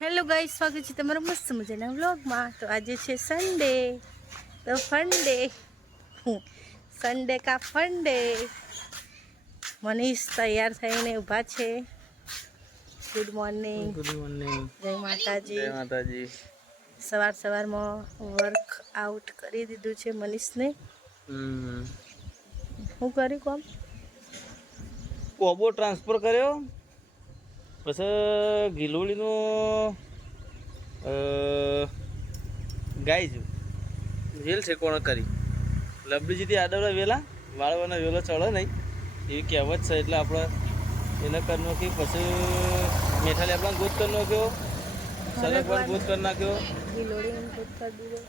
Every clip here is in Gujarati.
હેલો ગાઈ સ્વાગત છે તમારું મસ્ત મજાના વ્લોગમાં. તો આજે છે સન્ડે તો ફન ડે સન્ડે કા ફન ડે મનીષ તૈયાર થઈને ઊભા છે. ગુડ મોર્નિંગ ગુડ મોર્નિંગ જય માતાજી. જય માતાજી. સવાર સવારમાં વર્ક આઉટ કરી દીધું છે મનીષને. હું કર્યું કોમ? કોબો ટ્રાન્સફર કર્યો? પછી ગિલોળીનું ગાય જો વેલ છે કોણ કરી લબડીજીથી આડવડા વેલા વાળવાના વેલો ચડે નહીં. એવી કહેવત છે એટલે આપણે એને કરી નાખી પછી મેઠા આપણા ગોત કરી નાખ્યો. સલગવાન ગોત કરી નાખ્યો.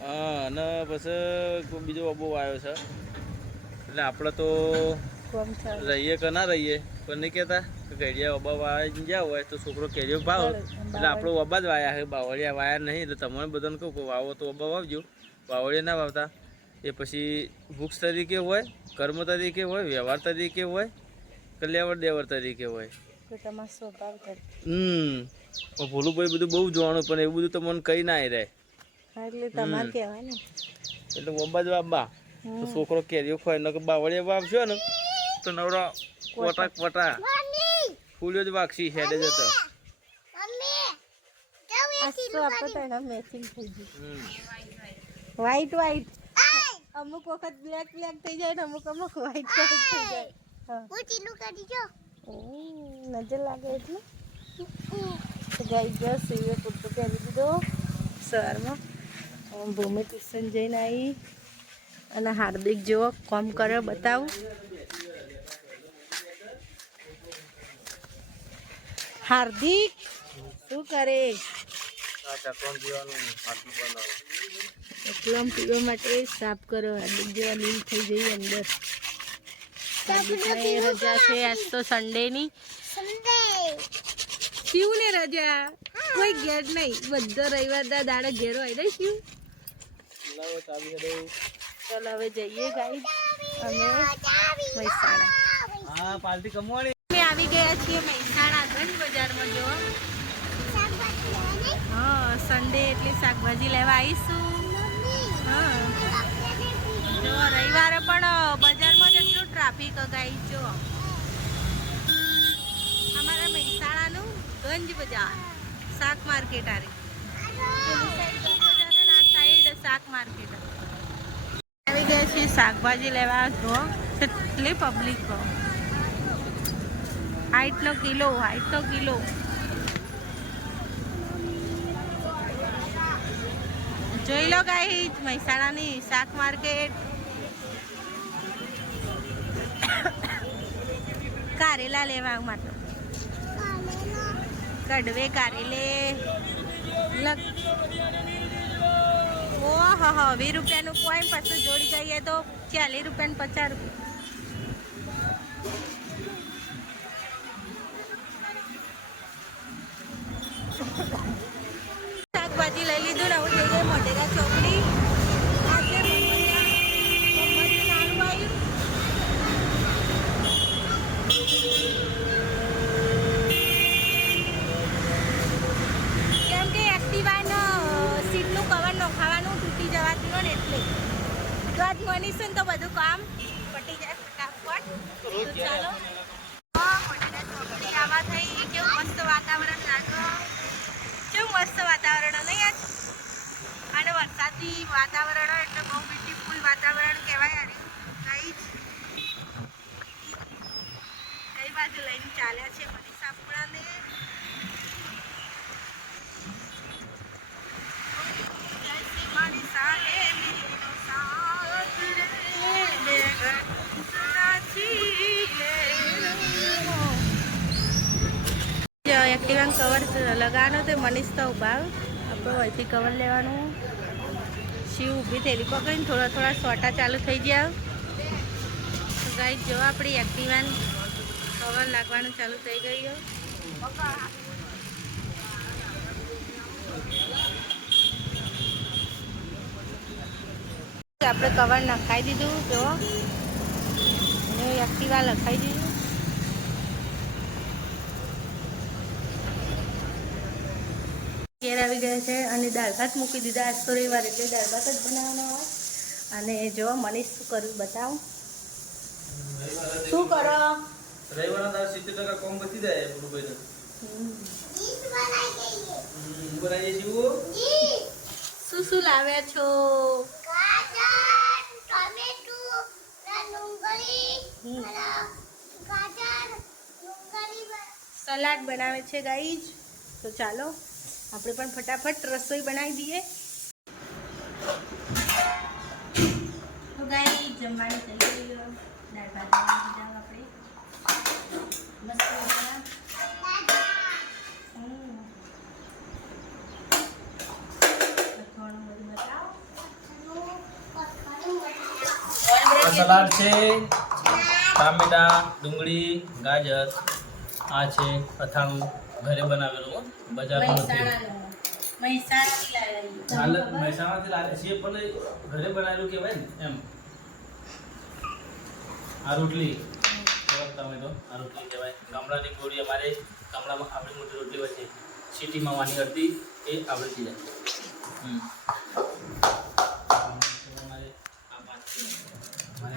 હા અને પછી બીજો અબો આવ્યો છે. એટલે આપણે તો રહીએ કે ના રહીએ પણ નહીં કહેતા. ઘડિયા વબા વાળા જ્યાં હોય તો છોકરો કેરીઓ ભાવ. એટલે આપણો વબા જ વાયા છે બાવળિયા વાયા નહીં એટલે તમારે બધાને કહું કે વાવો તો વબા વાવજો બાવળિયા ના વાવતા. એ પછી વૃક્ષ તરીકે હોય કર્મ તરીકે હોય વ્યવહાર તરીકે હોય કે લેવડ દેવડ તરીકે હોય. હમ. ભોલું ભાઈ બધું બહુ જોવાનું પણ એવું બધું તો મને કઈ ના રહે. એટલે એટલે જ વાબા તો છોકરો કેરીઓ ખોય કે બાવળિયા વાવશો ને તો નવરો વટા વટા ફૂલ્યો જ વાગશી હેડે જતો. ગયું? વ્હાઈટ વ્હાઈટ અમુક વખત બ્લેક બ્લેક થઈ જાય ને અમુક અમુક વ્હાઈટ વ્હાઈટ થઈ જાય. નજર લાગે એટલે? ગઈ બસ એવે કુર્તો પહેરી દીધો સવારમાં ભૂમિ ટ્યુશન જઈને આવી અને હાર્દિક જેવો કોમ કર્યો બતાવું. હાર્દિક શું કરે એકલમ પીવા માટે સાફ કરો હાર્દિક જેવા લીલ થઈ જઈ અંદર. રજા છે આજ તો સન્ડેની શિવ ને રજા? કોઈ ઘેર નહીં. બધો રવિવાર દા દાડે ઘેરો આવી દઈ શિવ. ચાલો હવે જઈએ ગાઈ અમે મહેસાણા. હા પાલટી કમવાણી અમે આવી ગયા છીએ મહેસાણા. બજારમાં જો હા સન્ડે એટલે શાકભાજી લેવા આવીશું. હા. જો રવિવારે પણ બજારમાં જેટલું ટ્રાફિક અગાઈ જો. અમારા મહેસાણાનું ગંજ બજાર શાક માર્કેટ આ સાઈડ શાક માર્કેટ આવી ગયા છીએ શાકભાજી લેવા જો કેટલી પબ્લિક હાઈટનો કિલો, આટલો કિલો. જોઈ લો ગાઈ મહેસાણાની શાક માર્કેટ કારેલા લેવા માટે કડવે કારેલે. ઓહ ઓહો, વીસ રૂપિયાનું કોઈ પાછું જોડી જઈએ તો ચાલીસ રૂપિયાનું પચાસ રૂપિયા શાકભાજી લઈ લીધું ને હું જઈ ગઈ મોટેરા ચોકડી આજે મમ્મીના- મમ્મીનું નાનું આવ્યું કેમ કે એક્ટિવાનો સીટનું કવર નખાવાનું તૂટી જવાતું હોય ને એટલે તો આજ મનીશું ને તો બધું કામ પટી જાય ફટાફટ તો ચાલો હા, મોટેરા ચોકડી આવા થઈ કેવું મસ્ત વાતાવરણ લાગે કેવું મસ્ત વાતાવરણ નહીં આજ અને વરસાદી વાતાવરણ હોય એટલે બહુ બ્યુટીફુલ વાતાવરણ કહેવાય યાર કઈ જ કઈ બાજુ લઈને ચાલ્યા છે. જો એક્ટિવાન કવર લગાવવાનો તો મનીષ તો ઊભા. આપણે અહીંથી કવર લેવાનું. શિવ ઊભી થયેલી પકડીને થોડા થોડા સોટા ચાલુ થઈ ગયા. ગાઈ જો આપણી એક્ટિવાન કવર લાગવાનું ચાલુ થઈ ગયું. આપણે કવર નખાઈ દીધું જો એક્ટિવા લખાઈ દીધું. ઘેર આવી ગયા છે અને દાળ ભાત મૂકી દીધા. આજ તો રવિવાર એટલે દાળ ભાત જ બનાવવાનો હોય. અને જો મનીષ શું કર્યું, બતાવું. શું કરો? રવિવારના તારે સિત્તેર ટકા કોમ બચી જાય ગુરુભાઈને બનાવીએ શું શું લાવ્યા છો? સલાડ બનાવે છે ગાઈજ તો ચાલો, આપણે પણ ફટાફટ રસોઈ બનાવી દઈએ. તો ગાઈ જમવાનું ગયું દાળ બનાવી દીધા આપણે મસ્ત મજાના. હમ. અથાણું બધું બતાવો. આ સલાડ છે ટામેટા ડુંગળી ગાજર આ છે અથાણું ઘરે બનાવેલું બજારમાં મહેસાણાથી લાવે છે પણ ઘરે બનાવેલું કહેવાય ને એમ. આ રોટલી. ટમેટો આ રોટલી કહેવાય. ગામડાની ગોળી અમારે ગામડામાં આપણી મોટી રોટલી હોય છે. સિટીમાં વાની હતી એ આવડતી જાય. હમ. અમારે આ પાંચ છે. અમારે આ દાળ. જમવાનું જમવાનું છે આજે તો રવિવાર છે એટલે મસ્ત ઘરનું મજાની દાળ જો ગાઈસ.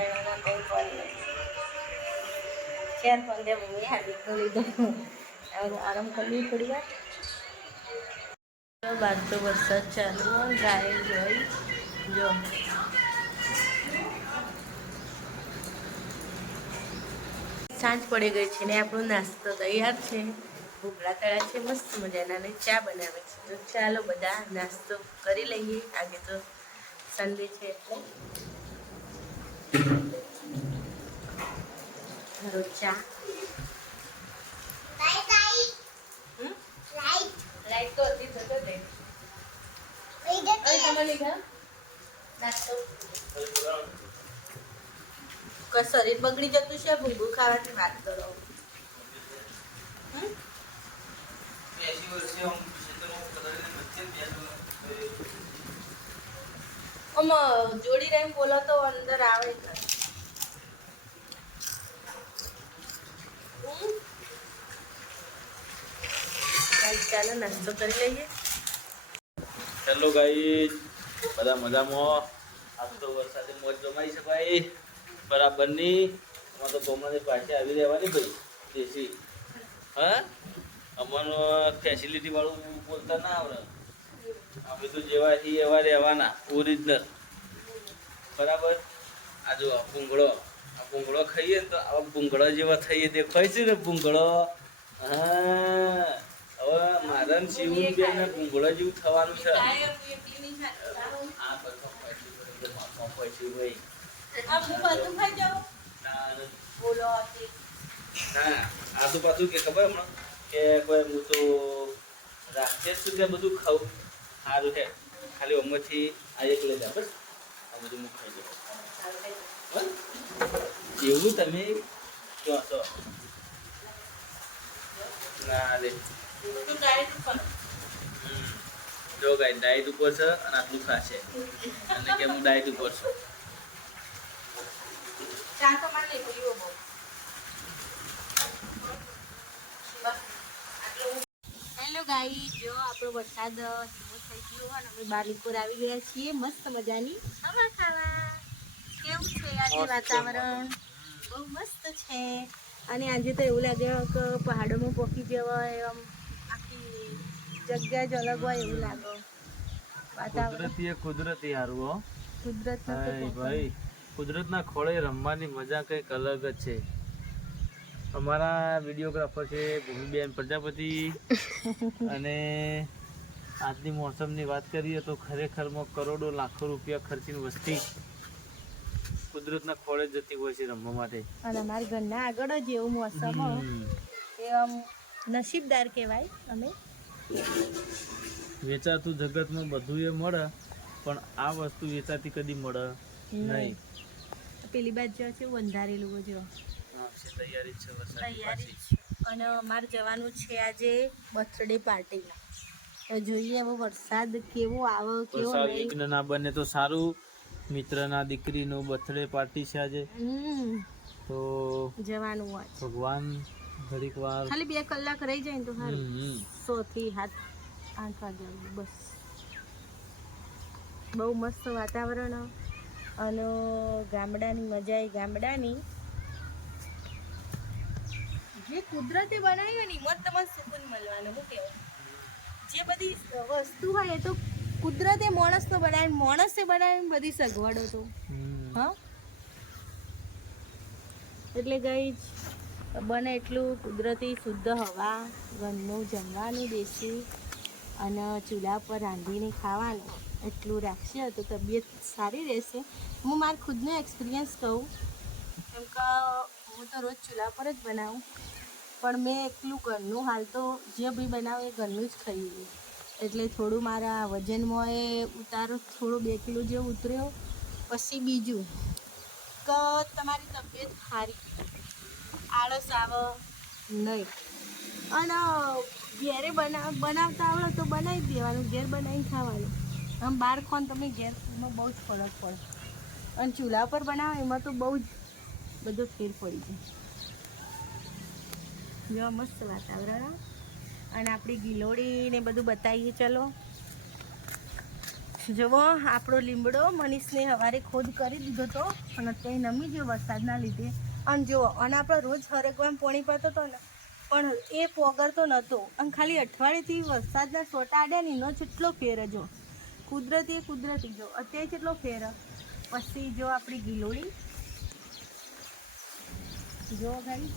ફોન પણ કઈ ફોન લઈ દે મમ્મી હાર્દિક તો લીધો હવે આરામ કરી થોડી વાર બાર તો વરસાદ ચાલુ ગાય જોઈ જો સાંજ પડી ગઈ છે ને આપણો નાસ્તો તૈયાર છે. ભૂગળા તળા છે, મસ્ત મજાના અને ચા બનાવે છે. તો ચાલો બધા નાસ્તો કરી લઈએ. આજે તો સન્ડે છે એટલે. ચા લાઈટ તો હતી જતો લીધા? શરીર બગડી જતું છે ભૂંગું ખાવાથી વાત કરો. હમ? આમ જોડી રહીને બોલો અંદર આવે? ચાલ- નાસ્તો કરી લઈએ. હેલો ગાઈ બધા મજામાં? આમ તો વરસાદે મોજ જમાઈ છે ભાઈ. બરાબરની? આમાં તો બમણાની પાસે આવી રહેવાની ભાઈ, દેશી. હા? અમારો ફેસિલિટી વાળું બોલતા ના આવડે. અમે તો જેવા છીએ, એવા રહેવાના ઓરિજિનલ બરાબર? આ જો આ ભૂંગળો આ ભૂંગળો ખાઈએ ને તો આવા ભૂંગળા જેવા થઈએ, દેખાય છે ને ભૂંગળો? હા. હવે છે. પાછું કે ખબર હમણાં? કે કોઈ હું તો રાખે જ સુધી બધું ખાઉં? સારું છે ખાલી ઉંમરથી આ એક લઈ જા બસ. આ બધું હું ખાઈ જાઉં એવું તમે ના રે તું ઉપર. હમ. જો ગાય ડાયટ ઉપર છે અને આટલું ખાશે. અને કે હું ડાયટ ઉપર છું? ચા તો મારે લેવી બહુ. હેલો ગાઈ જો આપણો વરસાદ થઈ ગયો અને અમે બાલિકોર આવી ગયા છીએ. મસ્ત મજાની. હવા ખાવા કેવું છે આજે વાતાવરણ? બહુ મસ્ત છે. અને આજે તો એવું લાગે કે પહાડોમાં પોકી જવાય આમ આખી જગ્યા જ અલગ હોય એવું લાગે. વાતાવરણ. કુદરતી હારું કુદરત ભાઈ કુદરતના ખોળે રમવાની મજા કંઈક અલગ જ છે. અમારા વિડીયોગ્રાફર છે ભૂમિબેન પ્રજાપતિ અને આજની મોસમની વાત કરીએ તો ખરેખરમાં કરોડો લાખો રૂપિયા ખર્ચીને વસ્તી કુદરતના ખોળે જતી હોય છે રમવા માટે. અને અમારા ઘરના આગળ જ એવું મોસમ એ આમ નસીબદાર કહેવાય અમે. વેચાતું જગતમાં બધું એ મળે પણ આ વસ્તુ વેચાતી કદી મળે નહીં. પેલી બાજુ જો. છે બંધારેલું જો તૈયારી છે તૈયારી અને અમારે જવાનું છે આજે બર્થડે પાર્ટીમાં. જોઈએ હવે વરસાદ કેવો આવે કેવો નહીં. ના બને તો સારું. મિત્રના દીકરીનો બર્થડે પાર્ટી છે આજે. તો જવાનું હોય. ભગવાન ઘડીક વાર ખાલી બે કલાક રહી જાય ને તો સારું. સો થી સાત આઠ વાગ્યા બસ. બહુ મસ્ત વાતાવરણ અને ગામડાની મજા એ ગામડાની. જે કુદરતે બનાવ્યું ને એમાં મસ્ત સુકૂન મળવાનું હું કહેવાય? જે બધી વસ્તુ હોય એ તો કુદરતે માણસનો બનાવી માણસે બનાવીને બધી સગવડો તો. હા? એટલે ગઈ બને એટલું કુદરતી શુદ્ધ હવા ઘરનું જમવાનું દેશી અને ચૂલા પર રાંધીને ખાવાનું એટલું રાખશે તો તબિયત સારી રહેશે. હું મારા ખુદનો એક્સપિરિયન્સ કહું. કેમ કે હું તો રોજ ચૂલા પર જ બનાવું. પણ મેં એકલું ઘરનું હાલ તો જે બી બનાવે એ ઘરનું જ ખાઈ એટલે થોડું મારા વજનમાં એ ઉતારો થોડો બે કિલો જે ઉતર્યો. પછી બીજું, કે તમારી તબિયત સારી? આળસ આવે? નહીં. અને ઘેરે બના, બનાવતા આવડે તો બનાવી દેવાનું, ઘેર બનાવી ખાવાનું. આમ બહાર ખોન તમે ઘેર બહુ જ ફરક પડે. અને ચૂલા પર બનાવો, એમાં તો બહુ જ બધો ફેર પડી જાય. જો મસ્ત વાતાવરણ. અને આપણી ગિલોડી ને બધું બતાવીએ, ચલો. જુઓ, આપણો લીમડો મનીષને સવારે ખોદ કરી દીધો હતો અને અત્યારે નમી ગયો વરસાદના લીધે. અને જુઓ, અને આપણે રોજ હરેકવામાં પાણી પડતો હતો ને, પણ એ પોગરતો નહોતો અને ખાલી અઠવાડિયેથી વરસાદના સોટા આડ્યા ને એનો જેટલો ફેર જો કુદરતી એ કુદરતી જો. અત્યારે જેટલો ફેર. પછી જો આપણી ગિલોડી. જો ભાઈ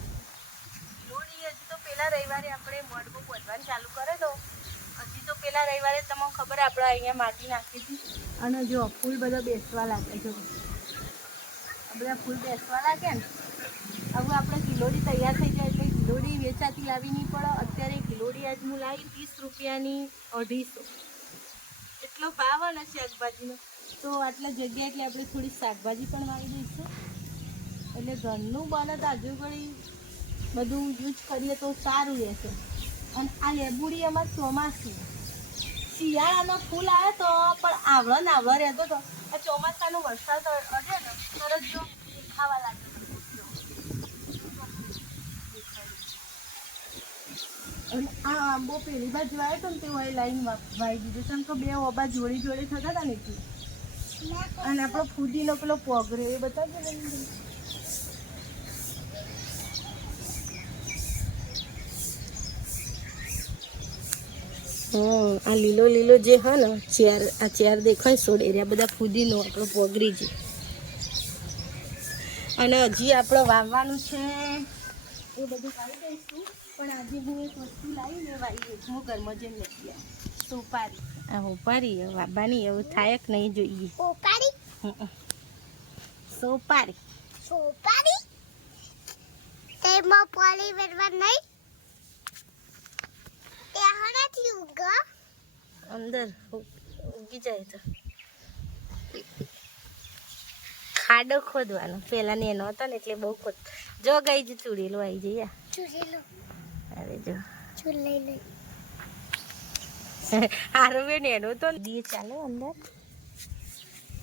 હજી તો પેલા રવિવારે આપણે મઢમાં બોલવાનું ચાલુ કરે તો. હજી તો પેલા રવિવારે તમને ખબર આપણે અહીંયા માટી નાખી હતી. અને જો, ફૂલ બધા બેસવા લાગે જો બધા ફૂલ બેસવા લાગે ને? હવે આપણે ગિલોડી તૈયાર થઈ જાય એટલે ગિલોડી વેચાતી લાવી નહીં પડે અત્યારે ગિલોડી આજ હું લાવી ત્રીસ રૂપિયાની અઢીસો. એટલો ભાવ ને શાકભાજીનો. તો આટલા જગ્યા એટલે આપણે થોડી શાકભાજી પણ વાવી દઈશું. એટલે ઘરનું બને તો આજુ ઘડી બધું યુઝ કરીએ તો સારું રહેશે. અને આ લેબુડી એમાં ચોમાસું. શિયાળાનો ફૂલ આવે તો પણ આવડો ને આવડો રહેતો તો. આ ચોમાસાનો વરસાદ અડે ને તરત જો દેખાવા લાગે અને આ આંબો પેલી બાજુ આવ્યો તો ને તે હોય લાઈન વાઈ દીધો છે. કે બે ઓબા જોડી જોડે થતા હતા ને અને આપણો ફૂદીનો પેલો પોગરે એ બતાવજો ને. હમ આ લીલો લીલો જે હા ને ચેર આ ચેર દેખાય સોડ એરિયા બધા ફૂદીનો આપણો પોગરી છે અને હજી આપણે વાવવાનું છે એ બધું વાવી દઈશું. પણ આજે હું એક વસ્તુ લાવીને વાવી હું ઘરમાં જેમ નથી આવી સોપારી. આ સોપારી વાવવાની એવું થાય કે નહીં જોઈએ. સોપારી સોપારી. સોપારી? તેમાં પાણી વેરવા નહીં? અંદર ઉગી જાય તો. ખાડો ખોદવાનો. પેલા ને એનો હતો ને એટલે બહુ ખોદ જો ગઈ જ ચૂડેલું આવી જઈએ અરે જો. હારું બેન એનો તો દીએ ચાલો અંદર.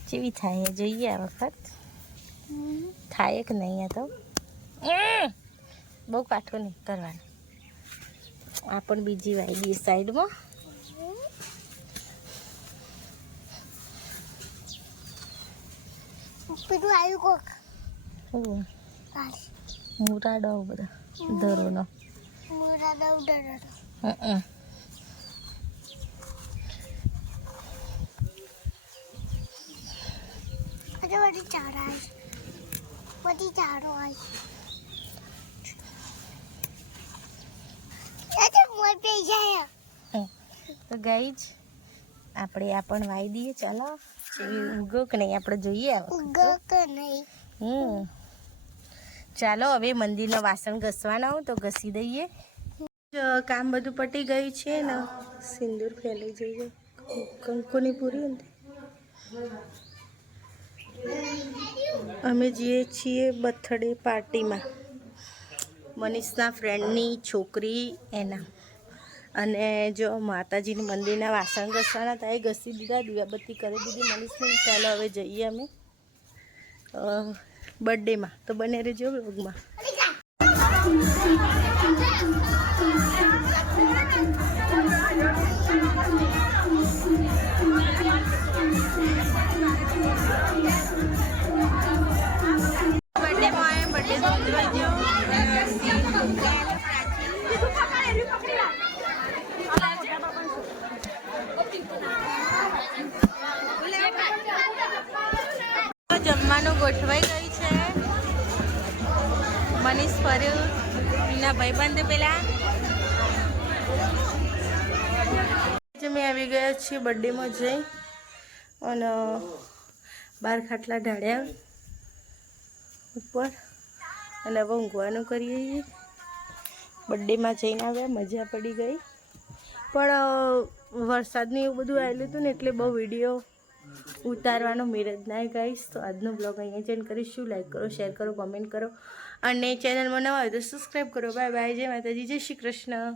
જેવી થાય જોઈએ આ વખત. થાય કે નહીં આ તો! બહુ કાઠું નહીં કરવાનું. આ પણ બીજી વાય બી સાઈડમાં. પેલું આવ્યું કોક. હું મુરાડો બધા. ધરોનો મુરા દઉં ડર હમ બધી ચારા બધી ચારો આવી અરે મોર પે જાય તો ગઈ જ આપણે આ પણ વાઈ દઈએ. ચાલો ઉગો કે નહીં આપણે જોઈએ ઉગો કે નહીં. હમ. ચાલો હવે મંદિરના વાસણ ઘસવાના હોય તો ઘસી દઈએ. કામ બધું પટી ગયું છે ને સિંદૂર ફેલાઈ જઈએ કંકુની પૂરી અમે જઈએ છીએ બર્થડે પાર્ટીમાં. મનીષના ફ્રેન્ડની છોકરી એના. અને જો માતાજીની મંદિરના વાસણ ઘસવાના હતા એ ઘસી દીધા, દીવાબત્તી કરી દીધી મનીષને ચાલો હવે જઈએ અમે બર્થડેમાં તો બને રહેજો વ્લોગમાં આવી ગયા છીએ બર્થડેમાં જઈ અને બાર ખાટલા ઢાળ્યા ઉપર અને હવે ઊંઘવાનું કરીએ બર્થડેમાં જઈને આવ્યા મજા પડી ગઈ. પણ વરસાદને એવું બધું આવેલું હતું ને એટલે બહુ વીડિયો ઉતારવાનો મિરજ ના ગાઈશ તો આજનો બ્લોગ અહીંયા જેન કરીશું. લાઈક કરો શેર કરો કોમેન્ટ કરો. અને ચેનલમાં નવા હોય તો સબસ્ક્રાઈબ કરો. બાય બાય જય માતાજી. જય શ્રી કૃષ્ણ.